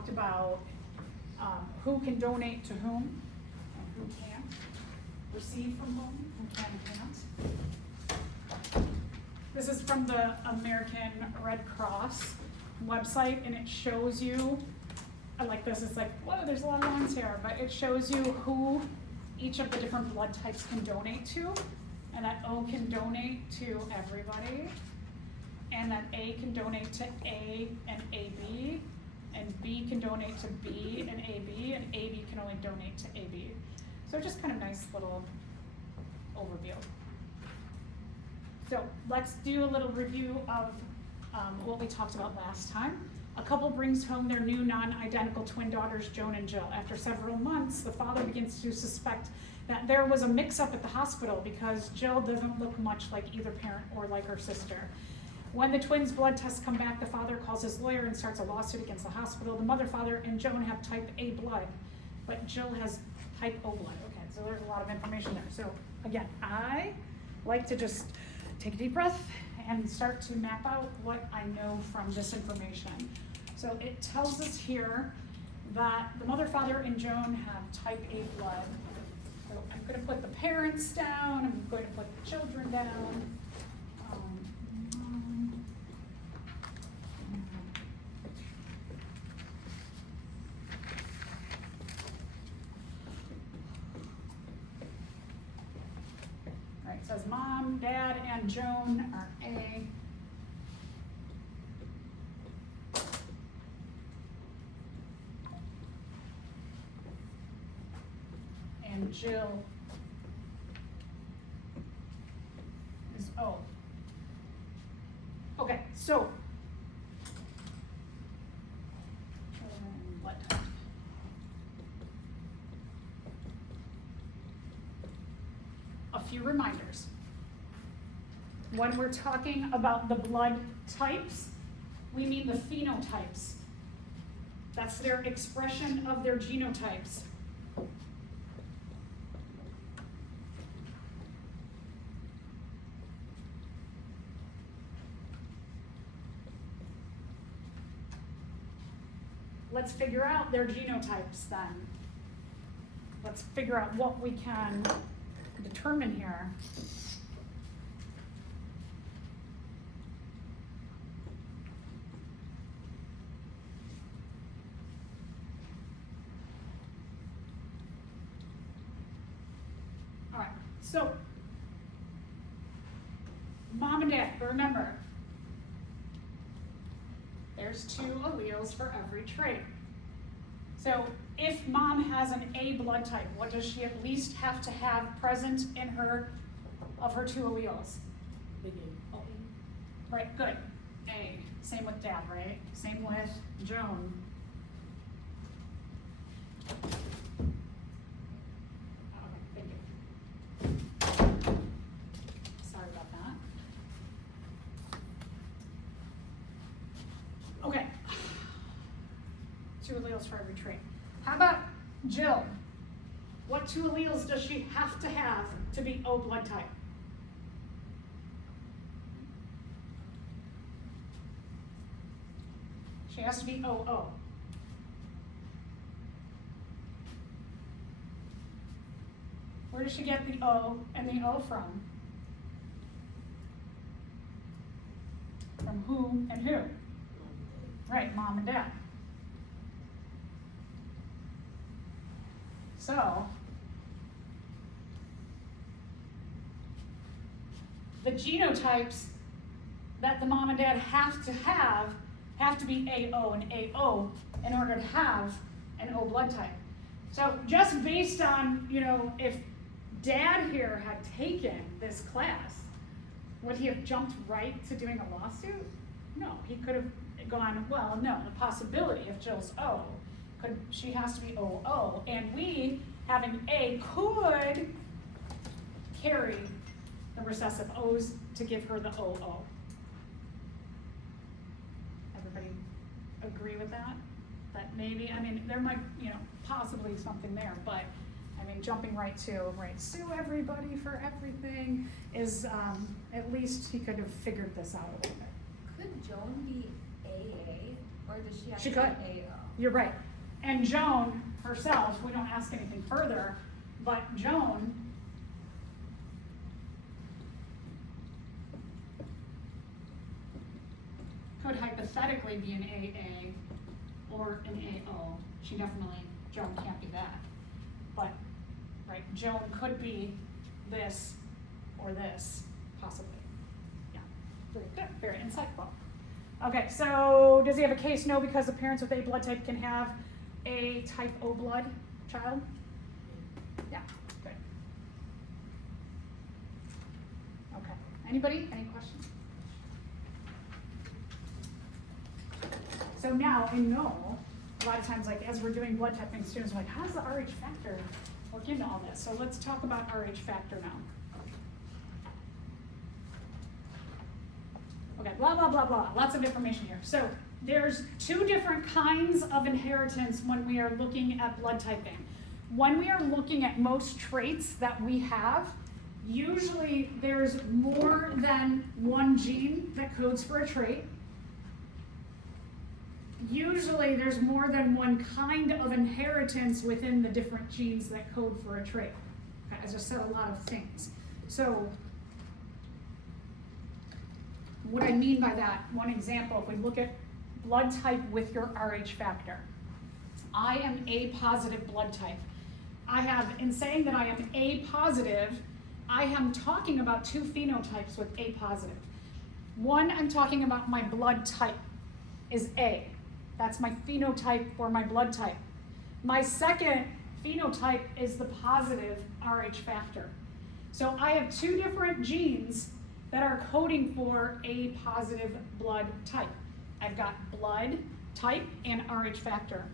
talked about who can donate to whom and who can't, receive from whom, who can and can't. This is from the American Red Cross website, and it shows you, I like this, it's like, whoa, there's a lot of lines here, but it shows you who each of the different blood types can donate to, and that O can donate to everybody, and that A can donate to A and AB, and B can donate to B and AB, and AB can only donate to AB. So just kind of nice little overview. So let's do a little review of what we talked about last time. A couple brings home their new non-identical twin daughters, Joan and Jill. After several months, the father begins to suspect that there was a mix-up at the hospital because Jill doesn't look much like either parent or like her sister. When the twins' blood tests come back, the father calls his lawyer and starts a lawsuit against the hospital. The mother, father, and Joan have type A blood, but Jill has type O blood. Okay, so there's a lot of information there. So again, I like to just take a deep breath and start to map out what I know from this information. So it tells us here that the mother, father, and Joan have type A blood. So I'm going to put the parents down, I'm going to put the children down. All right, it says mom, dad, and Joan are A. And Jill is O. Okay, so blood type. A few reminders. When we're talking about the blood types, we mean the phenotypes. That's their expression of their genotypes. Let's figure out their genotypes then. Let's figure out what we can determine here. All right, so mom and dad, remember, there's 2 alleles for every trait. So if mom has an A blood type, what does she at least have to have present in her, of her 2 alleles? Big A. Oh, right, good. A. Same with dad, right? Same with Joan. Okay, thank you. Sorry about that. Okay. 2 alleles for every trait. How about Jill? What 2 alleles does she have to be O blood type? She has to be OO. Where does she get the O and the O from? From who and who? Right, mom and dad. So, the genotypes that the mom and dad have to be AO and AO in order to have an O blood type. So just based on, if dad here had taken this class, would he have jumped right to doing a lawsuit? No, he could have gone, well, no, the possibility if Jill's O, she has to be OO, and we, having A, could carry the recessive O's to give her the OO. Everybody agree with that? That maybe, there might, possibly something there, but jumping right to, sue everybody for everything is, at least he could have figured this out a little bit. Could Joan be AA, or does she have She to could. be AO? you're right. And Joan herself, we don't ask anything further, but Joan could hypothetically be an AA or an AO. Joan can't be that. But, right, Joan could be this or this, possibly. Yeah, very good, very insightful. Okay, so does he have a case? No, because the parents with A blood type can have a type O blood child? Yeah, good. Okay, anybody, any questions? So now I know a lot of times, like as we're doing blood typing, students are like, how does the RH factor work into all this? So let's talk about RH factor now. Okay, blah, blah, blah, blah, lots of information here. So there's two different kinds of inheritance when we are looking at blood typing. When we are looking at most traits that we have, usually there's more than one gene that codes for a trait. Usually there's more than one kind of inheritance within the different genes that code for a trait. Okay, I just said a lot of things. So what I mean by that, one example, if we look at blood type with your RH factor. I am A positive blood type. In saying that I am A positive, I am talking about two phenotypes with A positive. One, I'm talking about my blood type is A. That's my phenotype for my blood type. My second phenotype is the positive RH factor. So I have two different genes that are coding for a positive blood type. I've got blood type and RH factor.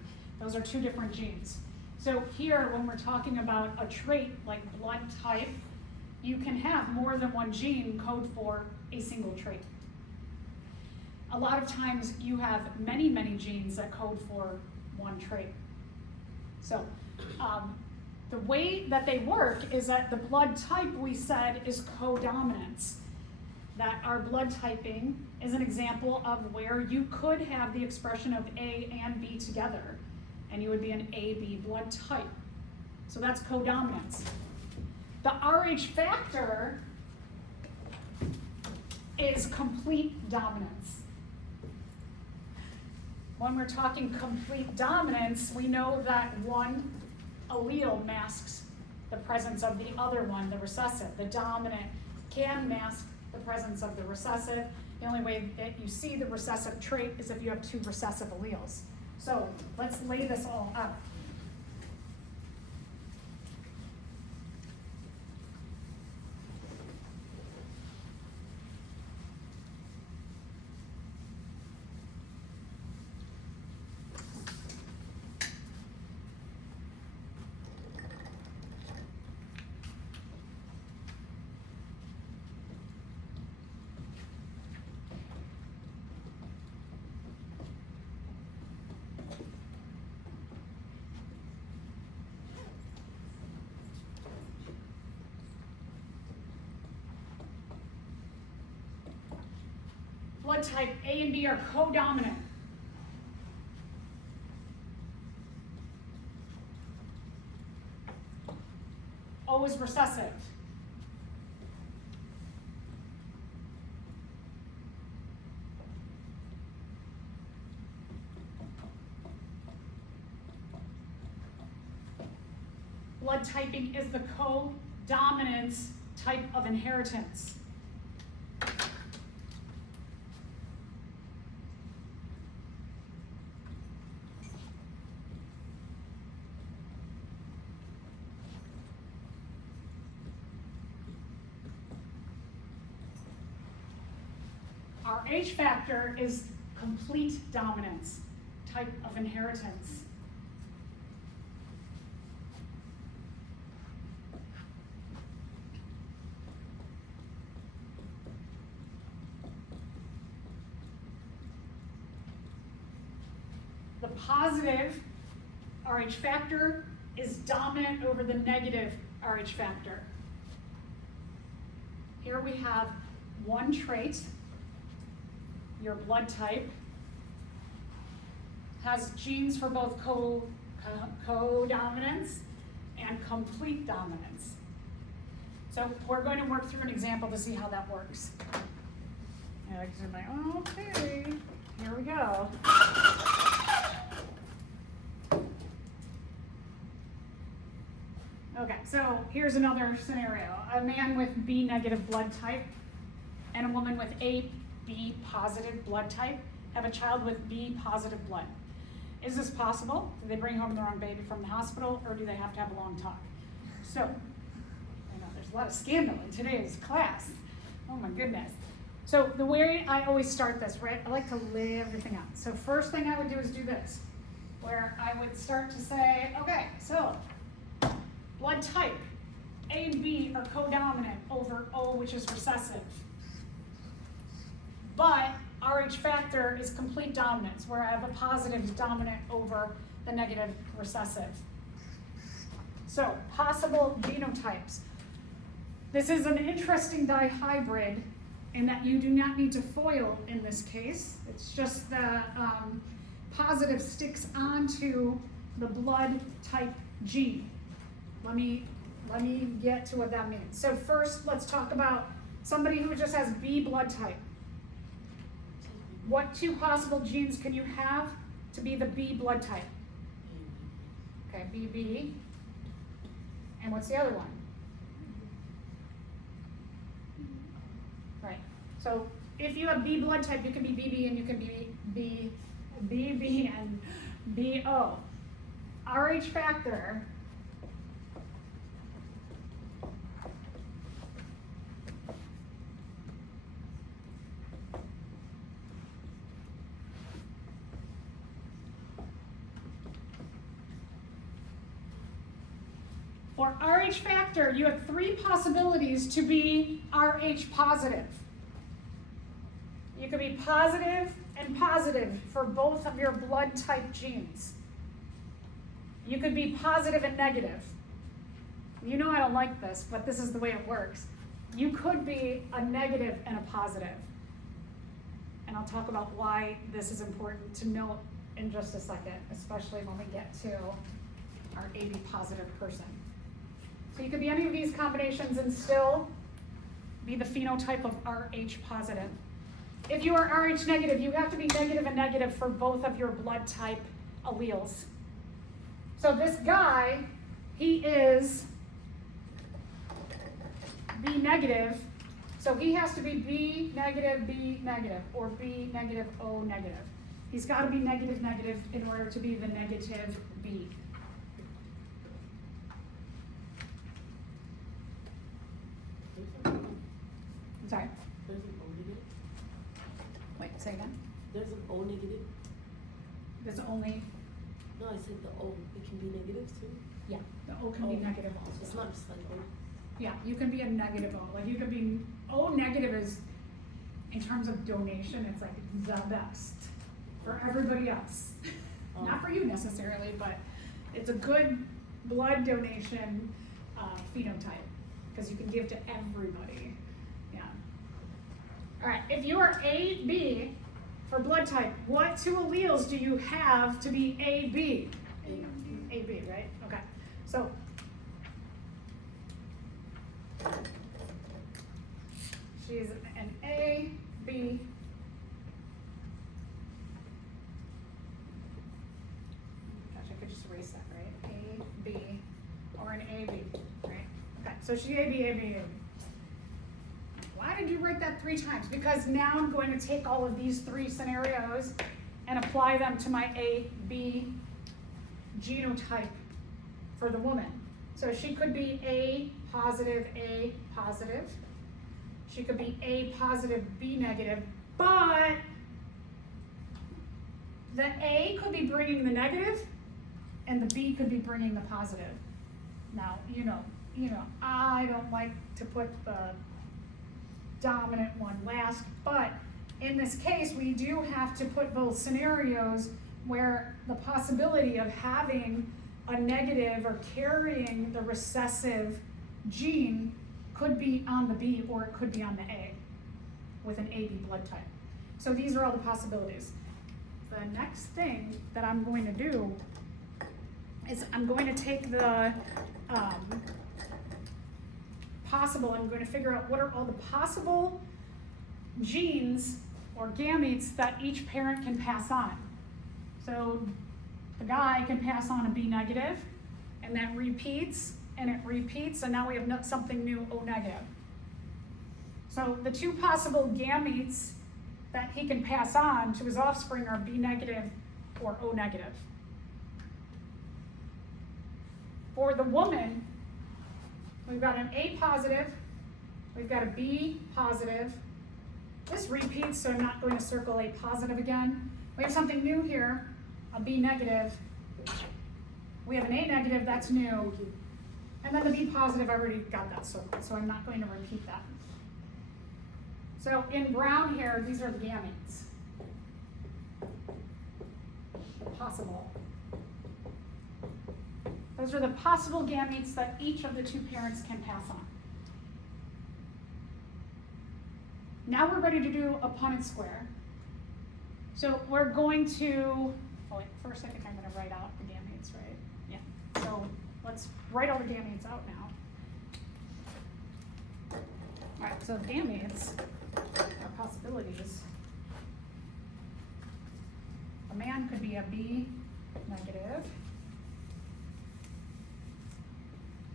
Those are two different genes. So here, when we're talking about a trait like blood type, you can have more than one gene code for a single trait. A lot of times you have many, many genes that code for one trait. So the way that they work is that the blood type, we said, is codominance. That our blood typing is an example of where you could have the expression of A and B together, and you would be an AB blood type. So that's codominance. The RH factor is complete dominance. When we're talking complete dominance, we know that one allele masks the presence of the other one, the recessive. The dominant can mask the presence of the recessive. The only way that you see the recessive trait is if you have two recessive alleles. So let's lay this all out. Blood type A and B are codominant. O is recessive. Blood typing is the codominance type of inheritance. RH factor is complete dominance type of inheritance. The positive RH factor is dominant over the negative RH factor. Here we have one trait, your blood type, has genes for both co-dominance and complete dominance. So we're going to work through an example to see how that works. And I'm like, okay, here we go. Okay, so here's another scenario. A man with B negative blood type and a woman with AB positive blood type have a child with B positive blood. Is this possible? Do they bring home the wrong baby from the hospital, or do they have to have a long talk? So, I know there's a lot of scandal in today's class. Oh my goodness. So the way I always start this, right? I like to lay everything out. So first thing I would do is do this, where I would start to say, okay, so blood type, A and B are codominant over O, which is recessive. But Rh factor is complete dominance, where I have a positive is dominant over the negative recessive. So, possible genotypes. This is an interesting dihybrid in that you do not need to foil in this case. It's just the positive sticks onto the blood type gene. Let me get to what that means. So first, let's talk about somebody who just has B blood type. What two possible genes can you have to be the B blood type? Okay, BB. And what's the other one? Right. So if you have B blood type, you can be BB and you can be BB and BO. Rh factor for Rh factor, you have three possibilities to be Rh positive. You could be positive and positive for both of your blood type genes. You could be positive and negative. You know I don't like this, but this is the way it works. You could be a negative and a positive. And I'll talk about why this is important to note in just a second, especially when we get to our AB positive person. So you could be any of these combinations and still be the phenotype of Rh positive. If you are Rh negative, you have to be negative and negative for both of your blood type alleles. So this guy, he is B negative, so he has to be B negative, or B negative, O negative. He's got to be negative negative in order to be the negative B. I'm sorry? There's an O negative? Wait, say again? There's an O negative? There's only, No, I said the O, it can be negative too? yeah, the O can be negative also. It's not just like O. Yeah, you can be a negative O. Like you could be, O negative is, in terms of donation, it's like the best for everybody else. Not for you necessarily, but it's a good blood donation phenotype, because you can give to everybody. Yeah. All right, if you are AB for blood type, what two alleles do you have to be AB? AB, right? Okay. So she's an A, B. Gosh, I could just erase that, right? A, B, or an AB, right? Okay, so she AB, AB, AB. Why did you write that 3 times? Because now I'm going to take all of these 3 scenarios and apply them to my AB genotype for the woman. So she could be A positive, A positive. She could be A positive, B negative, but the A could be bringing the negative and the B could be bringing the positive. Now, you know, I don't like to put the dominant one last, but in this case, we do have to put both scenarios where the possibility of having a negative or carrying the recessive gene could be on the B or it could be on the A with an AB blood type. So these are all the possibilities. Does the next thing that I'm going to do is I'm going to take the I'm going to figure out what are all the possible genes or gametes that each parent can pass on. So the guy can pass on a B negative, and that repeats, and it repeats, and now we have something new, O negative. So the two possible gametes that he can pass on to his offspring are B negative or O negative. For the woman, we've got an A positive, we've got a B positive. This repeats, so I'm not going to circle A positive again. We have something new here, a B negative. We have an A negative, that's new. And then the B positive, I already got that circled, so I'm not going to repeat that. So in brown here, these are the gametes. Possible. Those are the possible gametes that each of the two parents can pass on. Now we're ready to do a Punnett square. So we're going to, first I think I'm going to write out the gametes, right? Yeah. So let's write all the gametes out now. All right, so the gametes are possibilities. A man could be a B negative.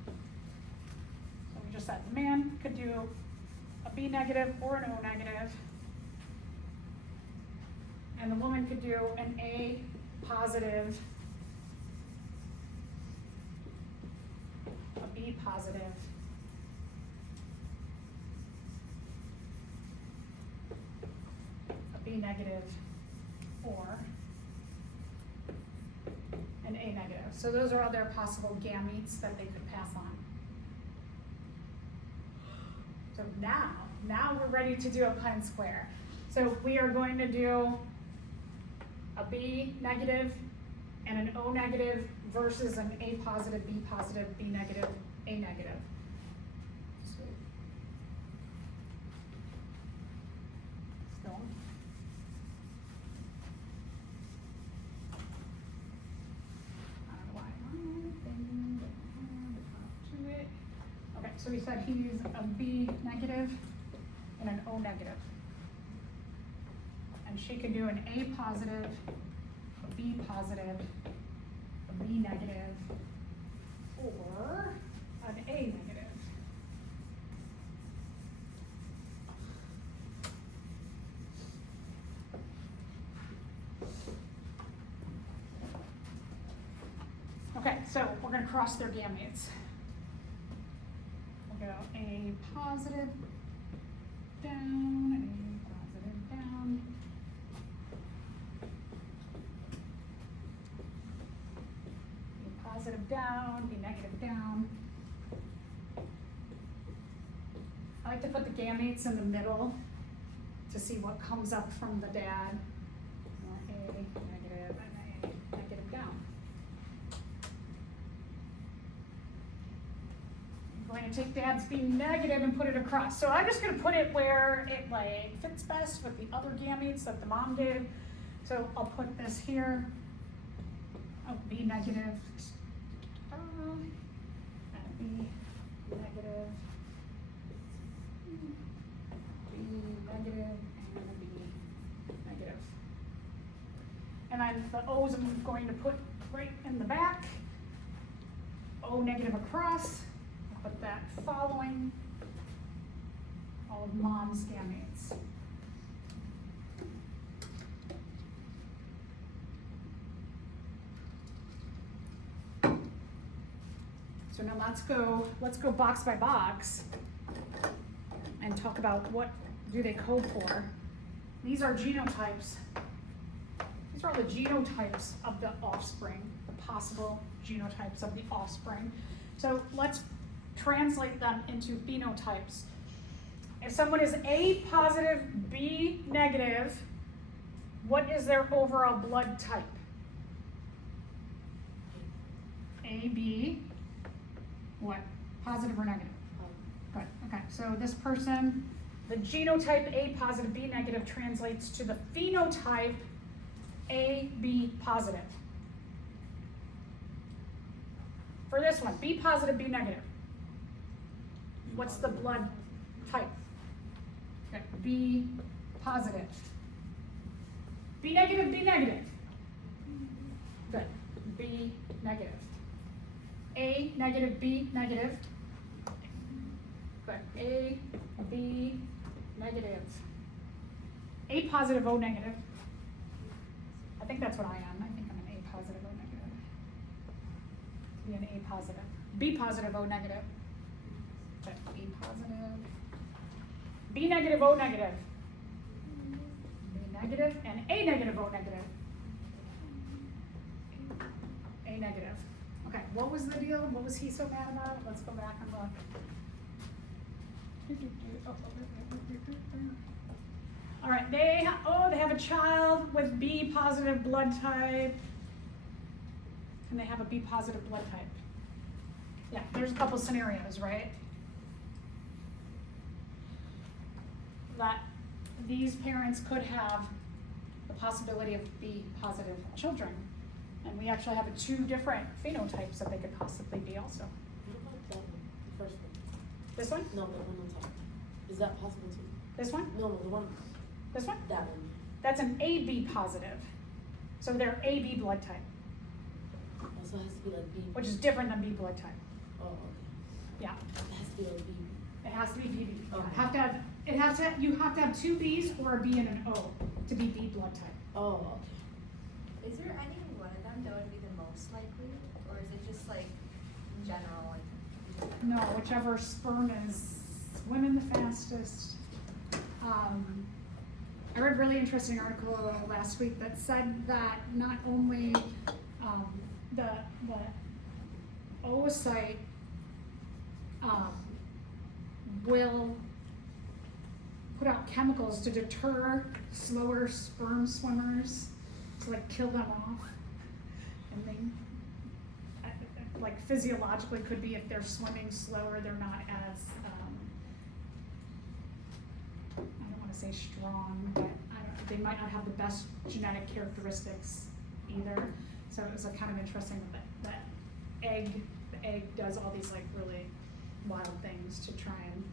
So we just said the man could do a B negative or an O negative. And the woman could do an A positive, a B positive, a B negative, or an A negative. So those are all their possible gametes that they could pass on. So now we're ready to do a Punnett square. So we are going to do a B negative and an O negative versus an A positive, B positive, B negative, A negative. So, okay, so we said he's a B negative and an O negative. And she could do an A positive, a B positive, a B negative, or an A negative. Okay, so we're going to cross their gametes. We'll go A positive, down, A positive, down. Positive down, be negative down. I like to put the gametes in the middle to see what comes up from the dad. A negative and A negative down. I'm going to take dad's B negative and put it across. So I'm just going to put it where it like fits best with the other gametes that the mom did. So I'll put this here. Oh, B negative. And B negative, B negative, and a B negative. And then the O's I'm going to put right in the back. O negative across. I'll put that following all of mom's gametes. So now let's go box by box and talk about what do they code for. These are genotypes. These are all the genotypes of the offspring, the possible genotypes of the offspring. So let's translate them into phenotypes. If someone is A positive, B negative, what is their overall blood type? AB. What? Positive or negative? Good. Okay. So this person, the genotype A positive, B negative translates to the phenotype A, B positive. For this one, B positive, B negative. What's the blood type? Okay, B positive. B negative, B negative. Good. B negative. A negative, B negative. Good. A, B negative. A positive, O negative. I think that's what I am. I think I'm an A positive, O negative. Be an A positive. B positive, O negative. Okay. B positive. B negative, O negative. B negative and A negative, O negative. A negative. Okay, what was the deal? What was he so mad about? Let's go back and look. All right, they have a child with B positive blood type. And they have a B positive blood type. Yeah, there's a couple scenarios, right? That these parents could have the possibility of B positive children. And we actually have two different phenotypes that they could possibly be also. What about that one? The first one? This one? No, the one on top. Is that possible too? This one? No, the one. This one? That one. That's an AB positive. So they're AB blood type, Also has to be like B. which is different than B blood type. Oh, okay. Yeah, It has to be like B. it has to be BB. Okay. You have to have two B's or a B and an O to be B blood type. Oh, okay. Is there any one of them that would be the most likely, or is it just like in general, like? No, whichever sperm is swimming the fastest. I read a really interesting article last week that said that not only the oocyte will put out chemicals to deter slower sperm swimmers, to like kill them off, and they like physiologically could be if they're swimming slower, they're not as I don't want to say strong, but they might not have the best genetic characteristics either. So it was like kind of interesting that the egg does all these like really wild things to try and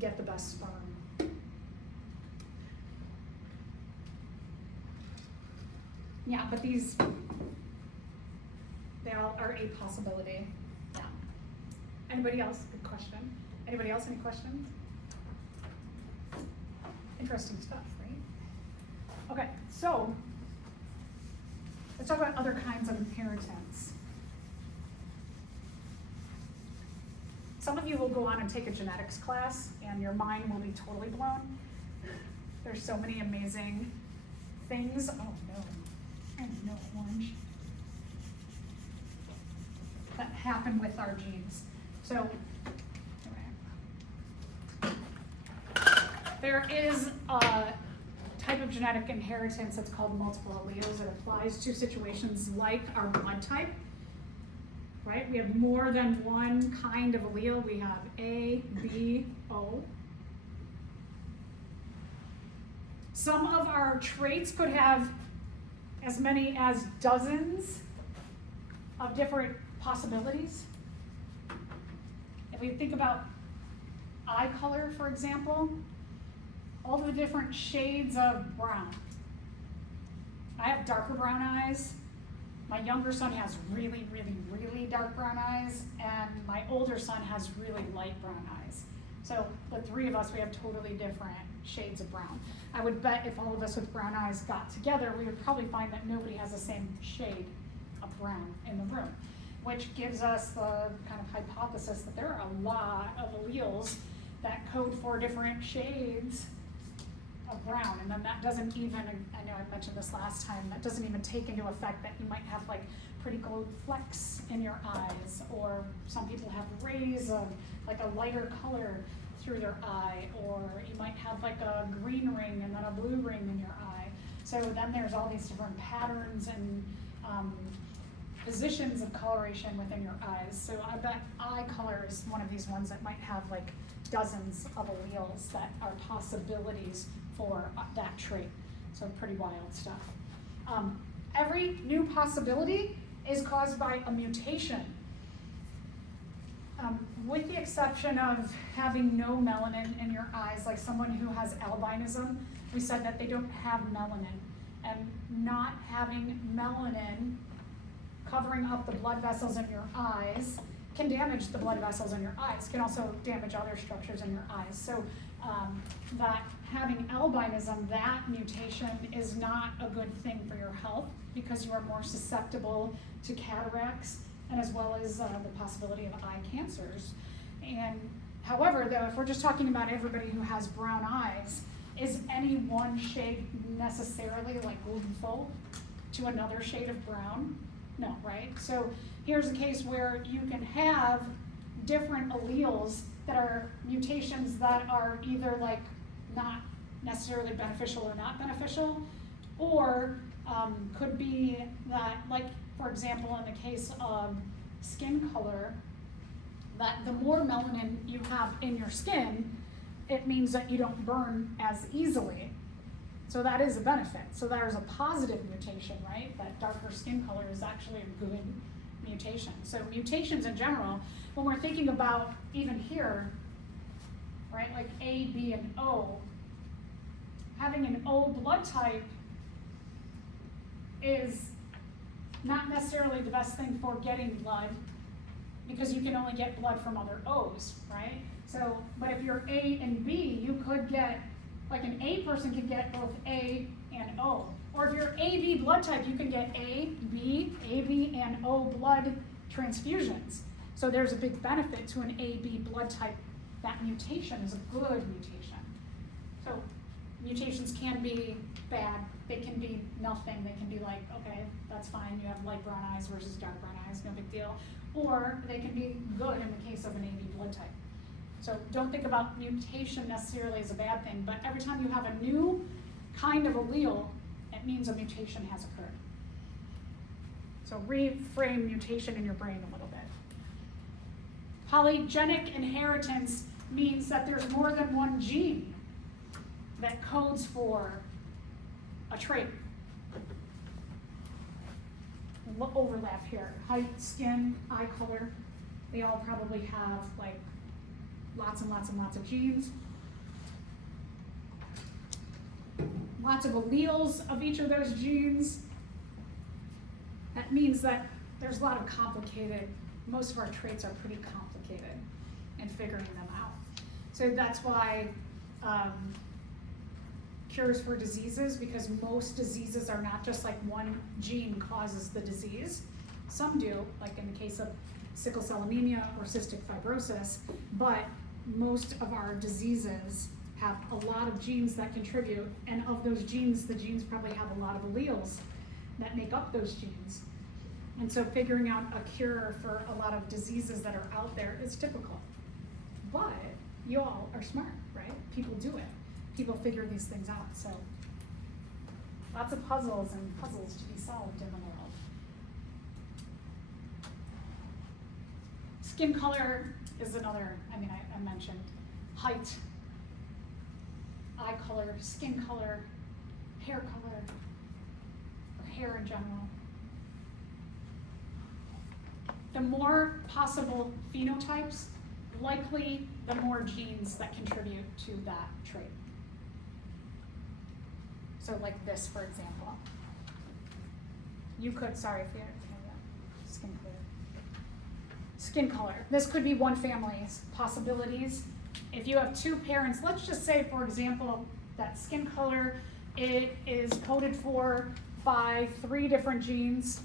get the best sperm. Yeah, but they all are a possibility. Yeah. Anybody else? Good question. Anybody else? Any questions? Interesting stuff, right? Okay, so let's talk about other kinds of inheritance. Some of you will go on and take a genetics class and your mind will be totally blown. There's so many amazing things. Oh no, orange. That happen with our genes. So, there is a type of genetic inheritance that's called multiple alleles. It applies to situations like our blood type, right? We have more than one kind of allele. We have A, B, O. Some of our traits could have as many as dozens of different possibilities. If we think about eye color, for example, all the different shades of brown. I have darker brown eyes. My younger son has really, really, really dark brown eyes, and my older son has really light brown eyes. So the three of us, we have totally different shades of brown. I would bet if all of us with brown eyes got together, we would probably find that nobody has the same shade of brown in the room, which gives us the kind of hypothesis that there are a lot of alleles that code for different shades of brown. And then that doesn't even, I know I mentioned this last time, that doesn't even take into effect that you might have like pretty gold flecks in your eyes, or some people have rays of like a lighter color through their eye, or you might have like a green ring and then a blue ring in your eye. So then there's all these different patterns and positions of coloration within your eyes. So I bet eye color is one of these ones that might have like dozens of alleles that are possibilities for that trait. So pretty wild stuff. every new possibility is caused by a mutation. With the exception of having no melanin in your eyes, like someone who has albinism, we said that they don't have melanin. And not having melanin covering up the blood vessels in your eyes can damage the blood vessels in your eyes, can also damage other structures in your eyes. So that having albinism, that mutation is not a good thing for your health because you are more susceptible to cataracts and as well as the possibility of eye cancers. And however, though, if we're just talking about everybody who has brown eyes, is any one shade necessarily like lethal to another shade of brown? No, right? So here's a case where you can have different alleles that are mutations that are either like not necessarily beneficial or not beneficial, or could be that, like for example in the case of skin color, that the more melanin you have in your skin, it means that you don't burn as easily. So that is a benefit. So there's a positive mutation, right? That darker skin color is actually a good mutation. So mutations in general, when we're thinking about even here, right, like A, B, and O, having an O blood type is not necessarily the best thing for getting blood because you can only get blood from other O's, right? So, but if you're A and B, you could get, like an A person could get both A and O. Or if you're AB blood type, you can get AB, and O blood transfusions. So there's a big benefit to an AB blood type. That mutation is a good mutation. So mutations can be bad, they can be nothing, they can be like, okay, that's fine, you have light brown eyes versus dark brown eyes, no big deal. Or they can be good in the case of an AB blood type. So don't think about mutation necessarily as a bad thing, but every time you have a new kind of allele, it means a mutation has occurred. So reframe mutation in your brain a little bit. Polygenic inheritance means that there's more than one gene that codes for a trait. Overlap here. Height, skin, eye color, they all probably have like lots and lots and lots of genes. Lots of alleles of each of those genes. That means that there's a lot of complicated, most of our traits are pretty complicated in figuring them out. So that's why cures for diseases, because most diseases are not just like one gene causes the disease. Some do, like in the case of sickle cell anemia or cystic fibrosis, but most of our diseases have a lot of genes that contribute, and of those genes, the genes probably have a lot of alleles that make up those genes. And so figuring out a cure for a lot of diseases that are out there is difficult. But you all are smart, right? People do it. People figure these things out. So lots of puzzles and puzzles to be solved in the world. Skin color is another, I mentioned height, eye color, skin color, hair color, or hair in general. The more possible phenotypes, likely the more genes that contribute to that trait. So like this, for example. You could, sorry if you skin color. Skin color. This could be one family's possibilities. If you have two parents, let's just say, for example, that skin color, it is coded for by 3 different genes.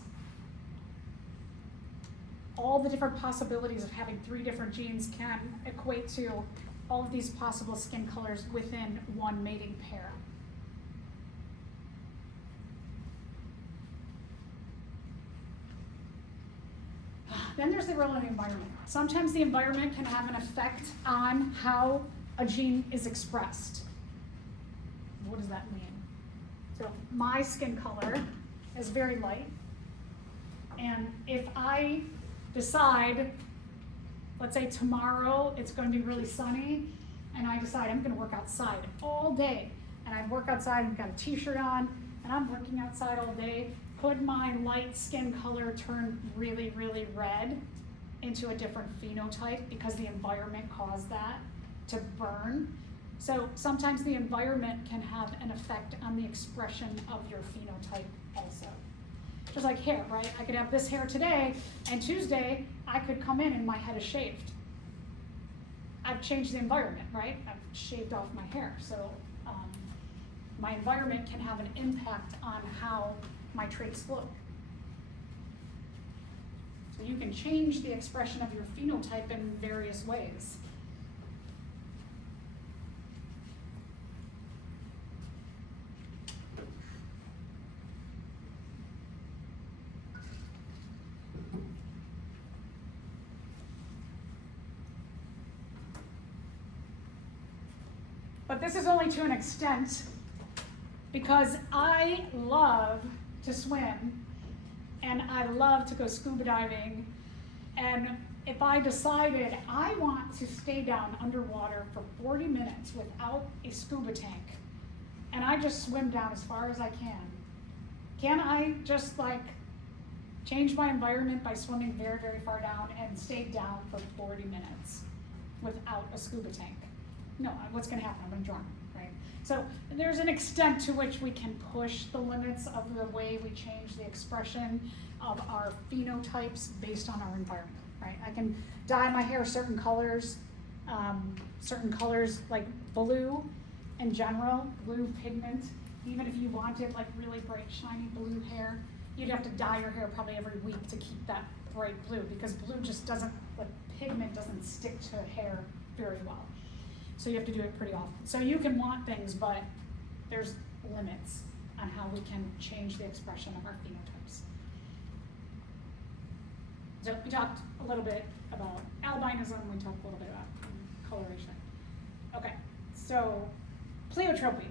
All the different possibilities of having 3 different genes can equate to all of these possible skin colors within one mating pair. Then there's the role of the environment. Sometimes the environment can have an effect on how a gene is expressed. What does that mean? So my skin color is very light, and if I decide, let's say tomorrow it's going to be really sunny, and I decide I'm going to work outside all day, and I work outside and got a t-shirt on, and I'm working outside all day, could my light skin color turn really, really red into a different phenotype because the environment caused that to burn? So sometimes the environment can have an effect on the expression of your phenotype also. Just like hair, right? I could have this hair today, and Tuesday I could come in and my head is shaved. I've changed the environment, right? I've shaved off my hair. So my environment can have an impact on how my traits look. So you can change the expression of your phenotype in various ways. But this is only to an extent, because I love to swim and I love to go scuba diving, and if I decided I want to stay down underwater for 40 minutes without a scuba tank, and I just swim down as far as I can I just like change my environment by swimming very, very far down and stay down for 40 minutes without a scuba tank? No, what's gonna happen? I'm gonna drown, right? So there's an extent to which we can push the limits of the way we change the expression of our phenotypes based on our environment, right? I can dye my hair certain colors like blue in general, blue pigment. Even if you wanted like really bright, shiny blue hair, you'd have to dye your hair probably every week to keep that bright blue, because blue just doesn't, the pigment doesn't stick to hair very well. So you have to do it pretty often. So you can want things, but there's limits on how we can change the expression of our phenotypes. So we talked a little bit about albinism, we talked a little bit about coloration. Okay, so pleiotropy.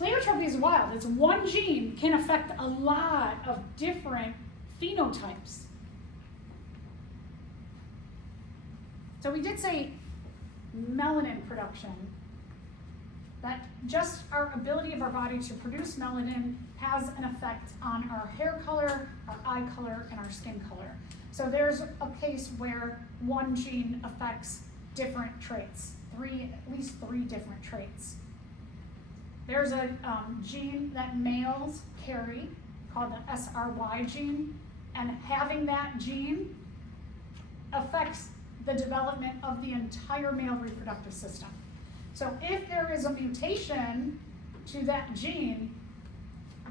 Pleiotropy is wild. It's one gene can affect a lot of different phenotypes. So we did say melanin production, that just our ability of our body to produce melanin has an effect on our hair color, our eye color, and our skin color. So there's a case where one gene affects different traits, at least three different traits. There's a gene that males carry called the SRY gene, and having that gene affects the development of the entire male reproductive system. So if there is a mutation to that gene,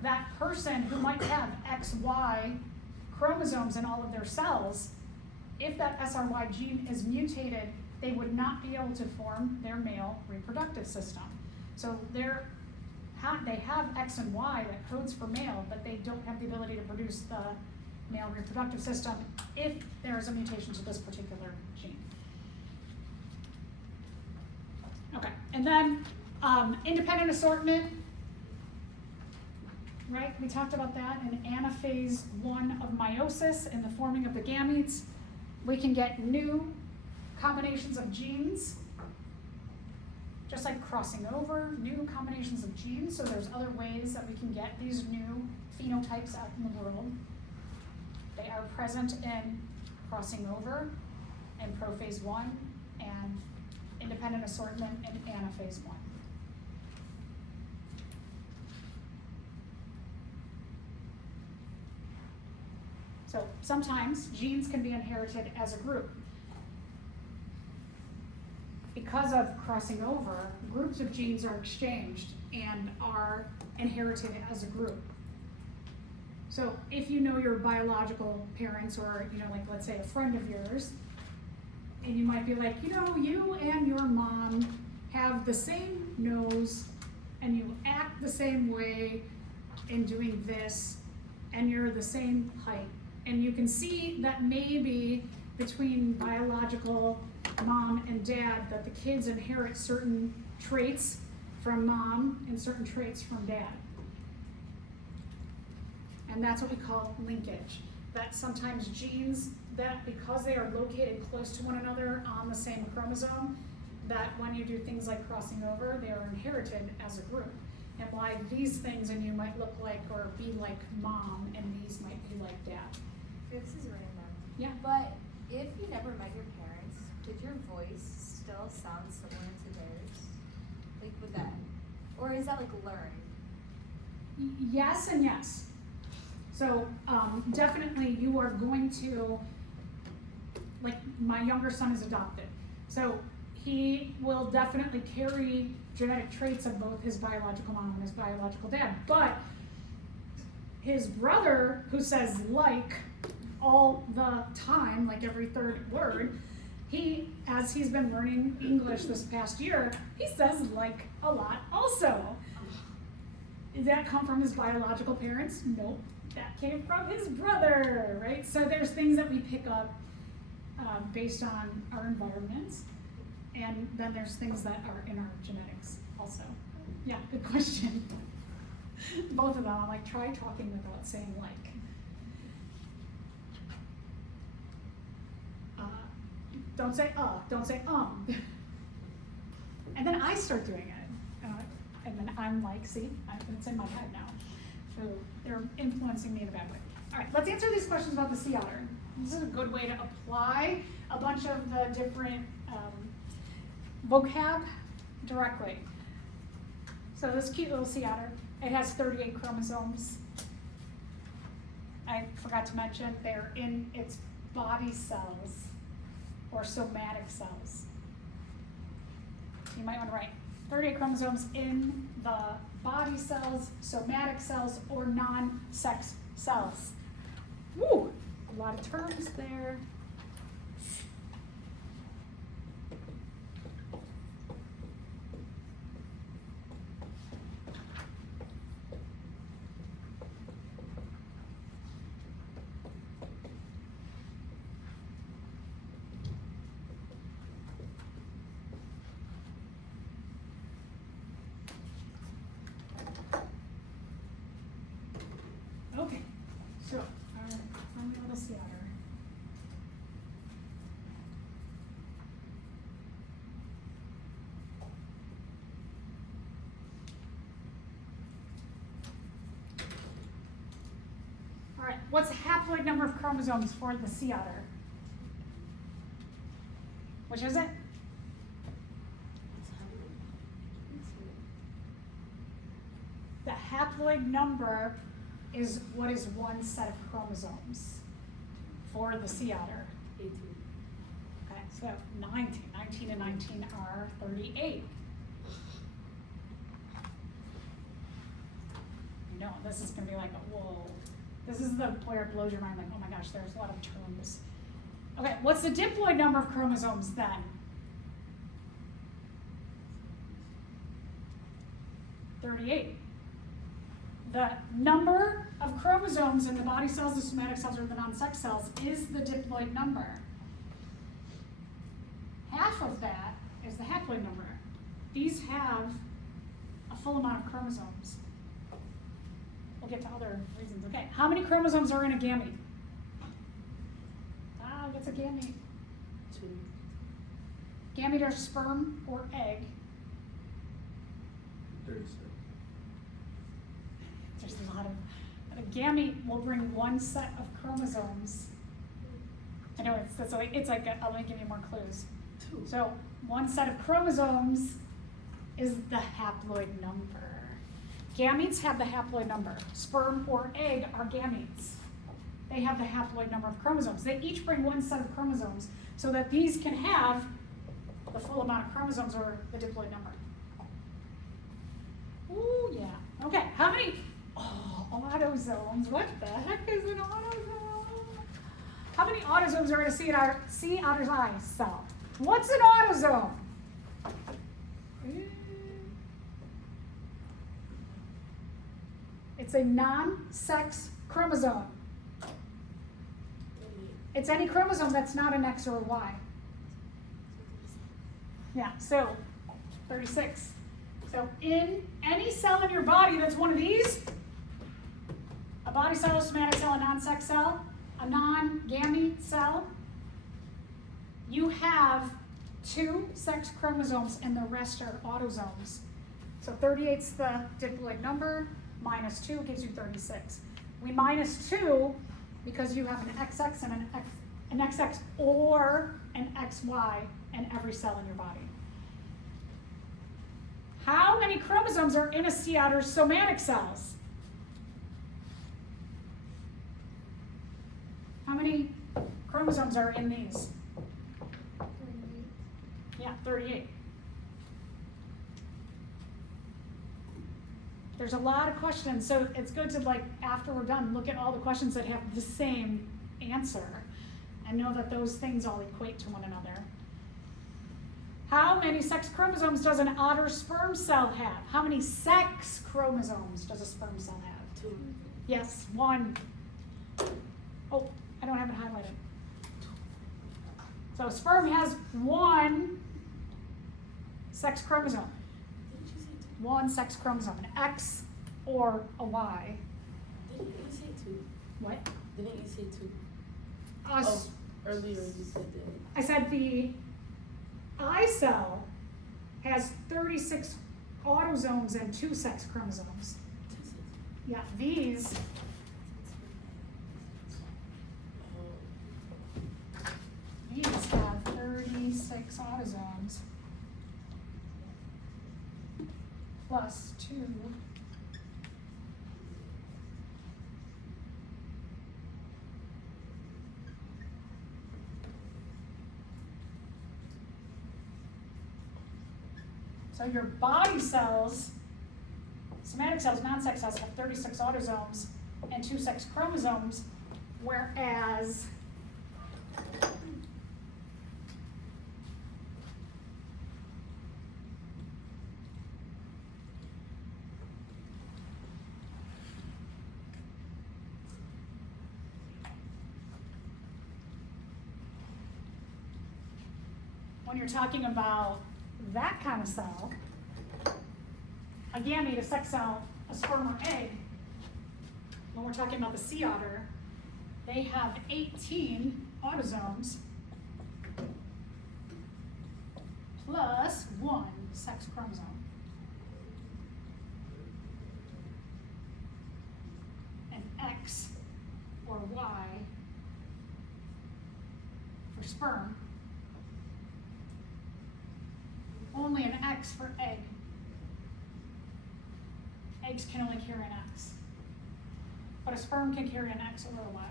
that person who might have XY chromosomes in all of their cells, if that SRY gene is mutated, they would not be able to form their male reproductive system. So they have X and Y that codes for male, but they don't have the ability to produce the male reproductive system if there is a mutation to this particular gene. Okay, and then independent assortment, right? We talked about that in anaphase 1 of meiosis, in the forming of the gametes. We can get new combinations of genes, just like crossing over, new combinations of genes. So there's other ways that we can get these new phenotypes out in the world. They are present in crossing over in prophase 1 and independent assortment in anaphase 1. So sometimes genes can be inherited as a group. Because of crossing over, groups of genes are exchanged and are inherited as a group. So if you know your biological parents, or like let's say a friend of yours, and you might be like, you and your mom have the same nose and you act the same way in doing this, and you're the same height. And you can see that maybe between biological mom and dad, that the kids inherit certain traits from mom and certain traits from dad. And that's what we call linkage. That sometimes genes, that because they are located close to one another on the same chromosome, that when you do things like crossing over, they are inherited as a group. and why these things in you might look like or be like mom, and these might be like dad. This is random. Yeah. But if you never met your parents, did your voice still sound similar to theirs? Like, would that, or is that like learned? Yes and yes. So definitely you are going to, like my younger son is adopted. So he will definitely carry genetic traits of both his biological mom and his biological dad. But his brother, who says like all the time, like every third word, he, as he's been learning English this past year, he says like a lot also. Did that come from his biological parents? Nope. That came from his brother, right? So there's things that we pick up based on our environments, and then there's things that are in our genetics also. Yeah, good question. Both of them, I'm like, try talking without saying like. Don't say don't say And then I start doing it. And then I'm like, see, it's in my head now. So they're influencing me in a bad way. All right, let's answer these questions about the sea otter. This is a good way to apply a bunch of the different vocab directly. So this cute little sea otter, it has 38 chromosomes. I forgot to mention they're in its body cells or somatic cells. You might want to write 38 chromosomes in the body cells, somatic cells, or non-sex cells. Woo! A lot of terms there. Okay, so our friendly little sea otter. All right, what's the haploid number of chromosomes for the sea otter? Which is it? The haploid number is what is one set of chromosomes for the sea otter. 18. Okay, so 19. 19 and 19 are 38. You know, this is gonna be like a whoa. This is the where it blows your mind, like, oh my gosh, there's a lot of terms. Okay, what's the diploid number of chromosomes then? 38. The number of chromosomes in the body cells, the somatic cells, or the non-sex cells is the diploid number. Half of that is the haploid number. These have a full amount of chromosomes. We'll get to other reasons. Okay, how many chromosomes are in a gamete? What's a gamete? 2. Gamete are sperm or egg. 36. There's a lot of, a gamete will bring one set of chromosomes. I know it's like let me give you more clues. 2. So one set of chromosomes is the haploid number. Gametes have the haploid number. Sperm or egg are gametes. They have the haploid number of chromosomes. They each bring one set of chromosomes so that these can have the full amount of chromosomes or the diploid number. Ooh, yeah. Okay, how many? Oh, autosomes. What the heck is an autosome? How many autosomes are in a sea otter's eye cell? What's an autosome? It's a non-sex chromosome. It's any chromosome that's not an X or a Y. Yeah, so 36. So in any cell in your body that's one of these, a body cell, a somatic cell, a non-sex cell, a non-gamete cell, you have 2 sex chromosomes and the rest are autosomes. So 38's the diploid number, minus 2 gives you 36. We minus 2 because you have an XX and an XX or an XY in every cell in your body. How many chromosomes are in a sea otter's somatic cells? How many chromosomes are in these? 38. Yeah, 38. There's a lot of questions, so it's good to, like, after we're done, look at all the questions that have the same answer and know that those things all equate to one another. How many sex chromosomes does an otter sperm cell have? How many sex chromosomes does a sperm cell have? 2. Yes, 1. Oh, I don't have it highlighted. So sperm has 1 sex chromosome. Didn't you say 2? 1 sex chromosome, an X or a Y. Didn't you say 2? What? Didn't you say 2? Us. Oh, earlier you said that. I said the I cell has 36 autosomes and 2 sex chromosomes. 2 says. Yeah, these, Oh. these have 36 autosomes plus 2. So your body cells, somatic cells, non-sex cells, have 36 autosomes and 2 sex chromosomes, whereas when you're talking about that kind of cell, a gamete, a sex cell, a sperm or egg, when we're talking about the sea otter, they have 18 autosomes plus 1 sex chromosome. An X or Y for sperm. Only an X for egg. Eggs can only carry an X. But a sperm can carry an X or a Y.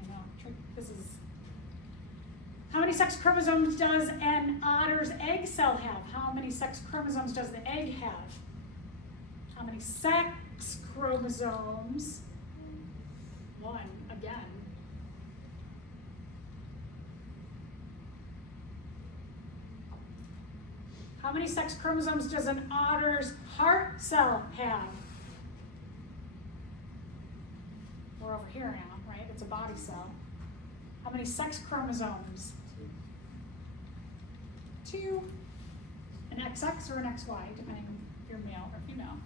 I know, this is... How many sex chromosomes does an otter's egg cell have? How many sex chromosomes does the egg have? How many sex chromosomes? 1, again. How many sex chromosomes does an otter's heart cell have? We're over here now, right? It's a body cell. How many sex chromosomes? 2. An XX or an XY, depending if you're male or female.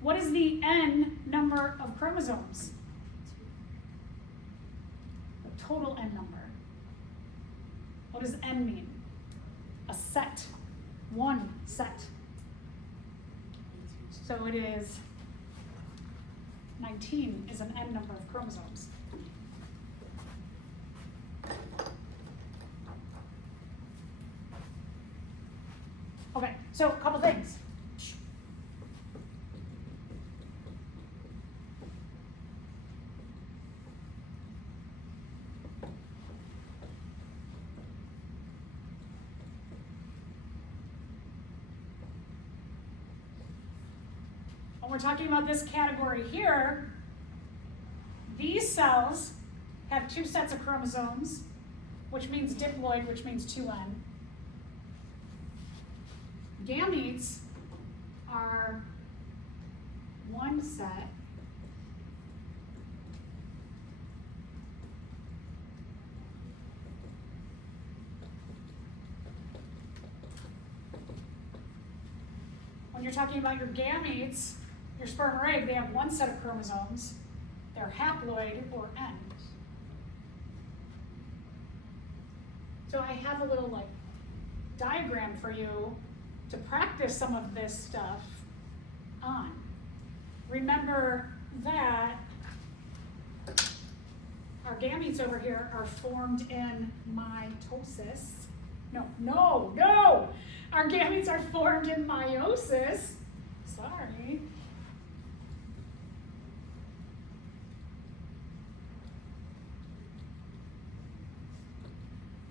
What is the N number of chromosomes? The total N number. What does N mean? A set. 1 set. So it is 19 is an N number of chromosomes. Okay, so a couple things. When we're talking about this category here, these cells have 2 sets of chromosomes, which means diploid, which means 2N. Gametes are 1 set. When you're talking about your gametes, your sperm or egg, they have 1 set of chromosomes. They're haploid or N. So I have a little like diagram for you to practice some of this stuff on. Remember that our gametes over here are formed in mitosis. No! Our gametes are formed in meiosis. Sorry.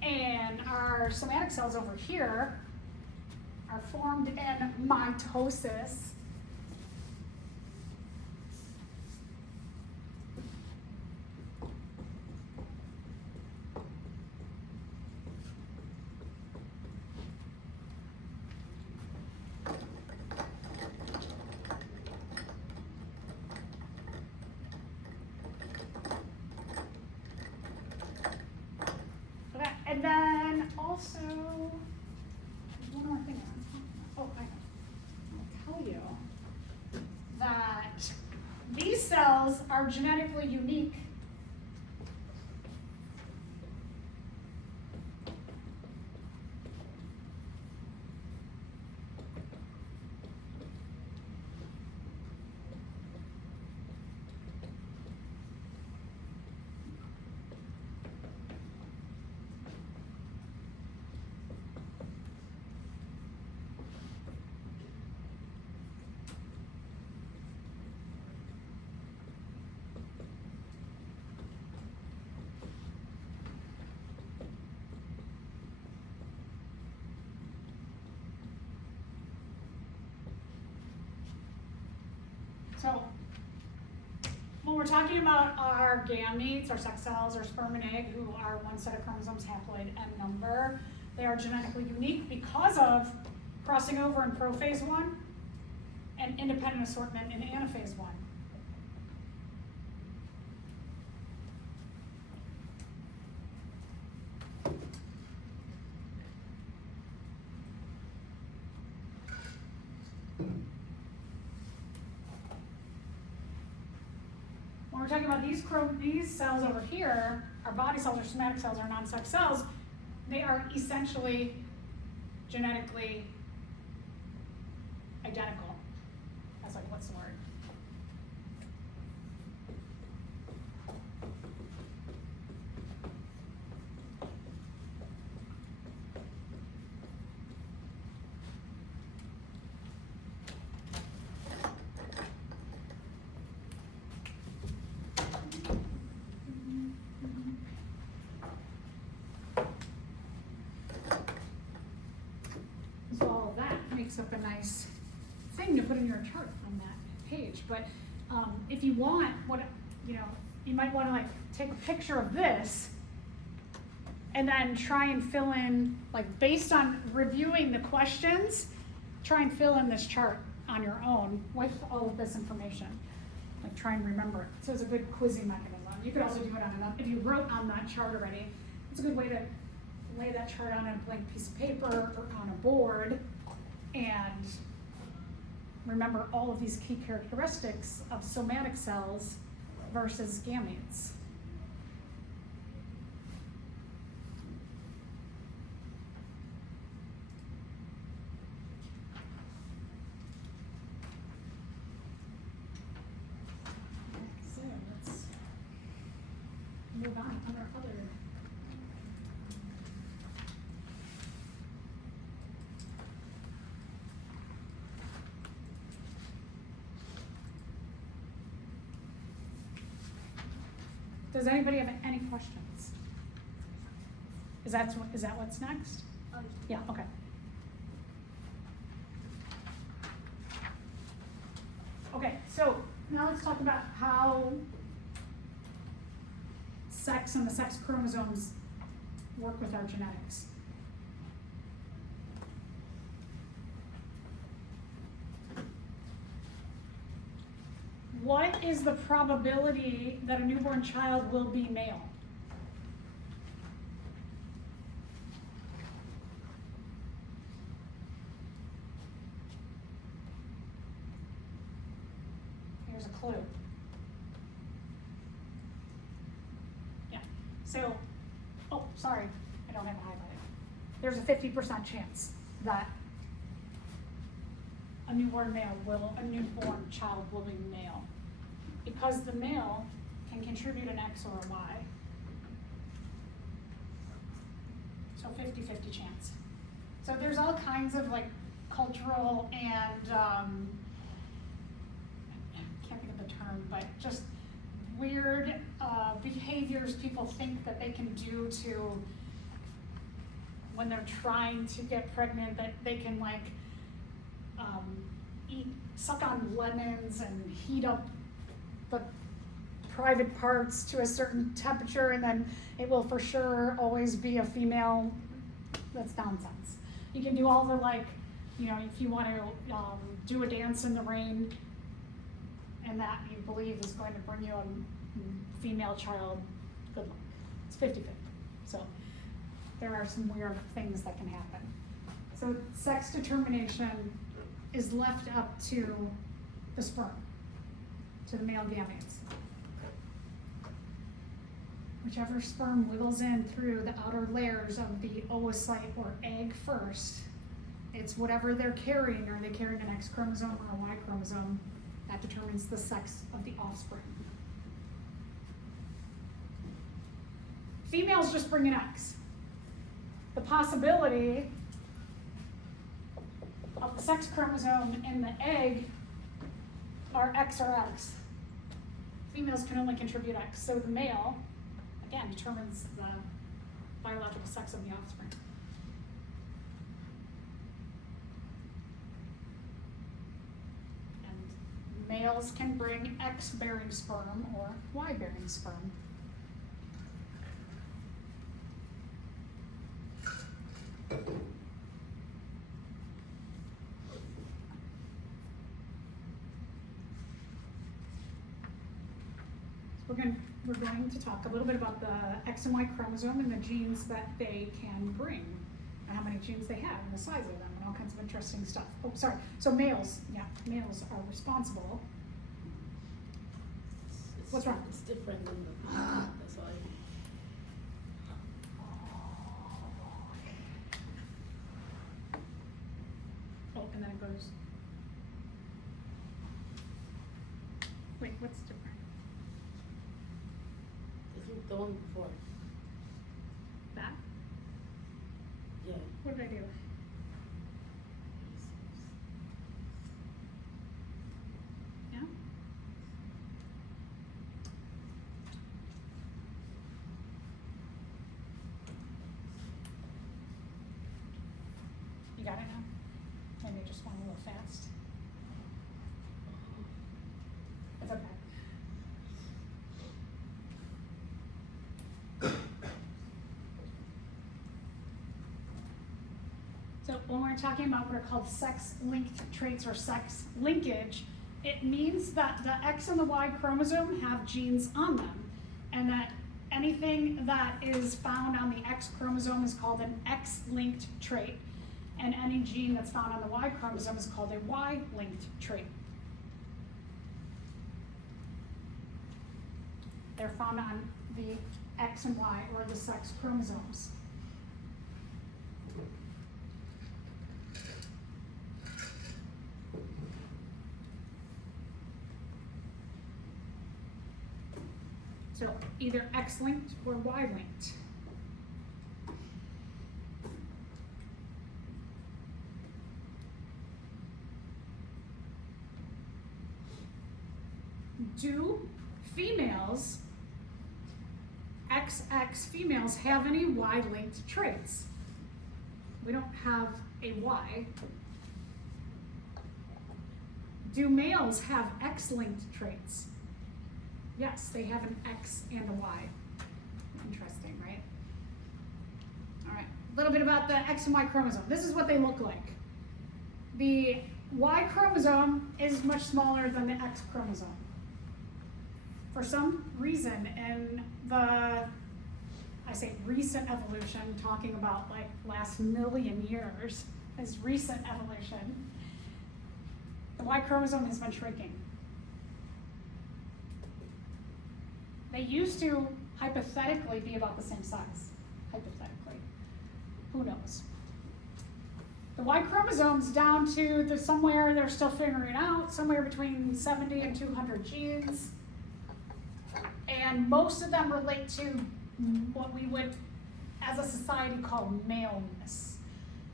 And our somatic cells over here are formed in mitosis. Okay, and then also, there's one more thing I want to talk about. Oh, I know. I'll tell you that these cells are genetically unique. So, when we're talking about our gametes, our sex cells, our sperm and egg, who are one set of chromosomes, haploid, and number, they are genetically unique because of crossing over in prophase 1 and independent assortment in anaphase 1. When we're talking about these cells over here, our body cells, our somatic cells, our non-sex cells, they are essentially genetically identical. That's like, what's the word? So all of that makes up a nice thing to put in your chart on that page. But if you want, you might want to like take a picture of this and then try and fill in, like based on reviewing the questions, try and fill in this chart on your own with all of this information. Like try and remember it. So it's a good quizzing mechanism. You could also do it on if you wrote on that chart already, it's a good way to lay that chart on a blank piece of paper or on a board and remember all of these key characteristics of somatic cells versus gametes. So let's move on to our other. Does anybody have any questions? Is that what's next? Yeah, okay. Okay, so now let's talk about how sex and the sex chromosomes work with our genetics. What is the probability that a newborn child will be male? Here's a clue. Yeah. So, oh, sorry, I don't have it highlighted. there's a 50% chance that a newborn child will be male. Because the male can contribute an X or a Y. So 50-50 chance. So there's all kinds of like cultural and, I can't think of the term, but just weird behaviors people think that they can do to, when they're trying to get pregnant, that they can like suck on lemons and heat up the private parts to a certain temperature, and then it will for sure always be a female. That's nonsense. You can do all the like, you know, if you want to do a dance in the rain, and that you believe is going to bring you a female child, good luck. It's 50-50. So there are some weird things that can happen. So sex determination is left up to the sperm, to the male gametes. Whichever sperm wiggles in through the outer layers of the oocyte or egg first, it's whatever they're carrying. Are they carrying an X chromosome or a Y chromosome? That determines the sex of the offspring. Females just bring an X. The possibility of the sex chromosome in the egg are X or X. Females can only contribute X. So the male, again, determines the biological sex of the offspring. And males can bring X-bearing sperm or Y-bearing sperm. We're going to talk a little bit about the X and Y chromosome and the genes that they can bring, and how many genes they have, and the size of them, and all kinds of interesting stuff. Oh, sorry. So males are responsible. What's wrong? It's different than the that's why. Oh, and then it goes. Wait, what's different? The one before. That? Yeah. What did I do? Yeah? You got it now? Maybe you just went a little fast. It's okay. So when we're talking about what are called sex-linked traits or sex linkage, it means that the X and the Y chromosome have genes on them, and that anything that is found on the X chromosome is called an X-linked trait, and any gene that's found on the Y chromosome is called a Y-linked trait. They're found on the X and Y, or the sex chromosomes. So either X-linked or Y-linked. Do females, XX females, have any Y-linked traits? We don't have a Y. Do males have X-linked traits? Yes, they have an X and a Y. Interesting, right? All right, a little bit about the X and Y chromosome. This is what they look like. The Y chromosome is much smaller than the X chromosome. For some reason, in the, I say recent evolution, talking about like last million years, as recent evolution, the Y chromosome has been shrinking. They used to hypothetically be about the same size, hypothetically. Who knows? The Y chromosome's down to somewhere they're still figuring out, somewhere between 70 and 200 genes. And most of them relate to what we would, as a society, call maleness.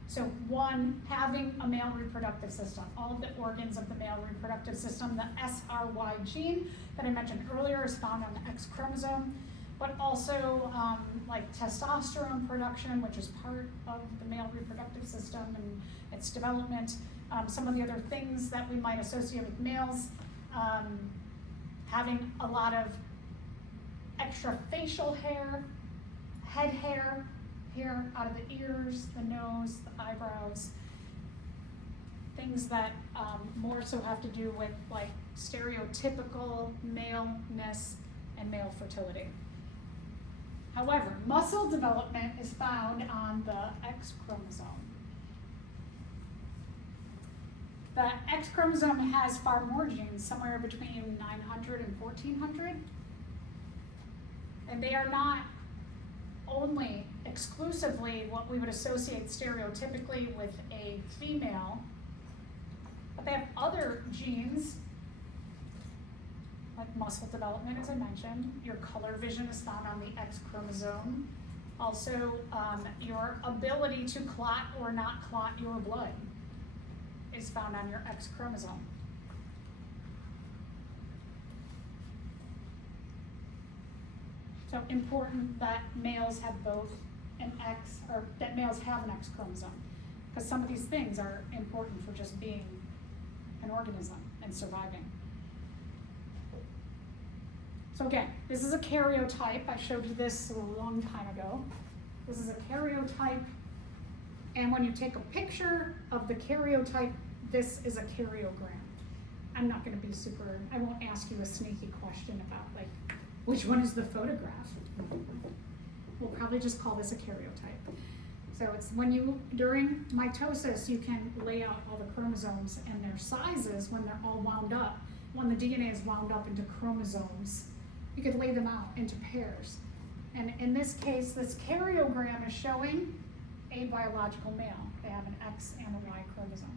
So one, having a male reproductive system. All of the organs of the male reproductive system, the SRY gene that I mentioned earlier is found on the X chromosome, but also like testosterone production, which is part of the male reproductive system and its development. Some of the other things that we might associate with males, having a lot of extra facial hair, head hair, hair out of the ears, the nose, the eyebrows, things that more so have to do with like stereotypical maleness and male fertility. However, muscle development is found on the X chromosome. The X chromosome has far more genes, somewhere between 900 and 1400. And they are not only exclusively what we would associate stereotypically with a female, but they have other genes like muscle development, as I mentioned. Your color vision is found on the X chromosome. Also, your ability to clot or not clot your blood is found on your X chromosome. So important that males have both an X, or that males have an X chromosome, because some of these things are important for just being an organism and surviving. So again, this is a karyotype. I showed you this a long time ago. This is a karyotype, and when you take a picture of the karyotype, this is a karyogram. I'm not going to be I won't ask you a sneaky question about like, which one is the photograph? We'll probably just call this a karyotype. So it's when during mitosis, you can lay out all the chromosomes and their sizes when they're all wound up. When the DNA is wound up into chromosomes, you could lay them out into pairs. And in this case, this karyogram is showing a biological male. They have an X and a Y chromosome.